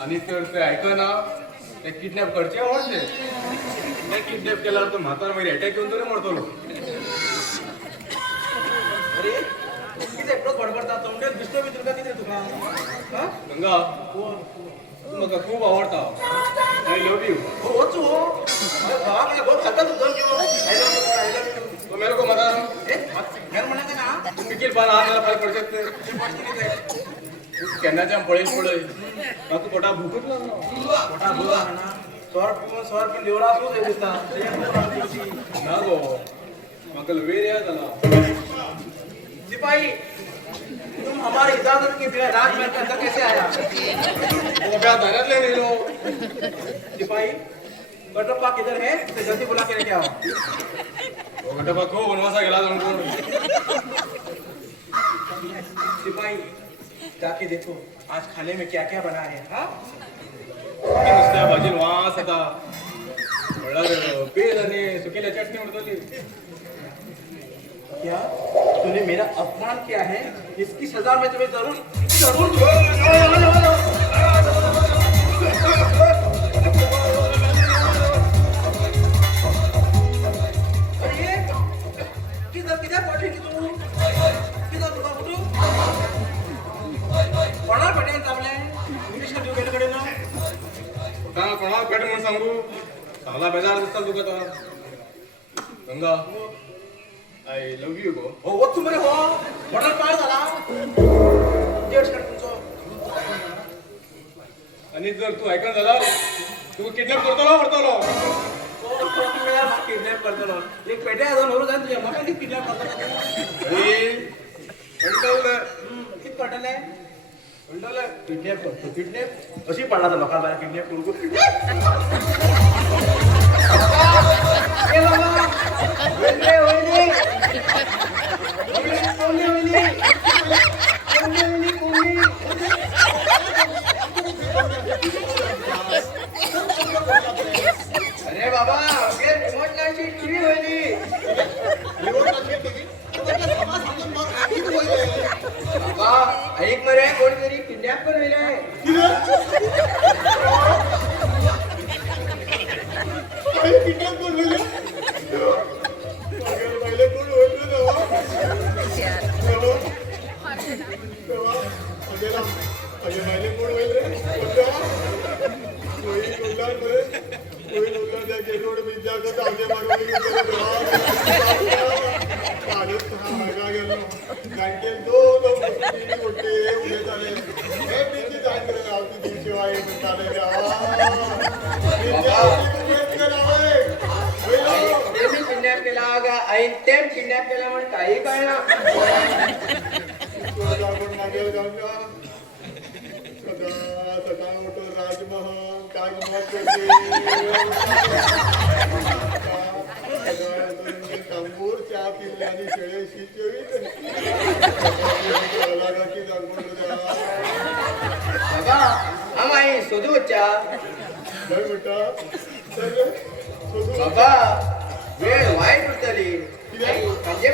आणि तर ते ऐकना ते किडनॅप करचे आवडते ते किडनॅप केल्यावर तो म्हातारा मागीर अटॅक येऊन तरी मरतलो. अरे किती एकटोच बडबडता तोंडेत दिसतो मी तुका किती तुका हा गंगा तू म्हाका खूप आवडता. I love you. हो वचू हो भावाकडे गो खाता तू दोन किलो आय लव्ह यू तो मेरे को म्हातारा ए घर म्हणायचं ना तू मिकील पाना हात मला पाय पडचेत नाही. ते पाचशे किती केन्नाच्या पळेल पळय म्हाका पोटा भूकच लागना. मोठा बोला है ना 100 रुपये देवळा असू दे दिसता ना गो म्हाका वेळ याद झाला. सिपाही तुम हमारी इजाजत के बिना राजमहल के अंदर कैसे आया मोठ्या दारातले नेलो. सिपाही कटप्पा किधर है उसे जल्दी बुला के लेके आओ गटपा खूप वनवासा गेला जाऊन. सिपाही जाके देखो आज खाने में क्या क्या बना है हाँ नुसत्या भाजीन वास येता म्हणल्यार पेज आणि सुकेल्या चटणी उडतली. क्या तूने मेरा अपमान किया है इसकी सजा मैं तुम्हें जरूर जरूर अरे किधर किधर पहुंचेगी तू किधर तुका कुठू कोणाला पटेल चांगले इंग्लिश मध्ये गेले कडे ना कोणाला पेट म्हणून सांगू चांगला बेजार दिसता तुका तो. Ganga I love you go. हो वच मरे हो मॉडल पार झाला डेट शर्ट तुमचो आणि जर तू ऐकून झाला तू किडनॅप करतलो करतलो. किडनॅप करतलो एक पेटे अजून होरू जाय तुझ्या म्हाका किडनॅप करतलो अरे म्हणटले किती पडले म्हणटले किडनॅप करतो किडनॅप अशी पडला तर लोकांना किडनॅप करू ए बाबा वेले वेले कोणी वेले कोणी कोणी अरे बाबा आपले रिमोट नाची टीव्ही होईली बाबा ऐक मरे कोणीतरी किडनॅप पण होईल आहे किडनॅप केला ऐन तेम किडनॅप केला म्हणून काही कळना राजमहल काय तांबूर चहा पिल्ले आणि शेळेशी बाबा आम्ही शोधूच्या काय म्हणता बाबा वेळ वाईट उरतली म्हणजे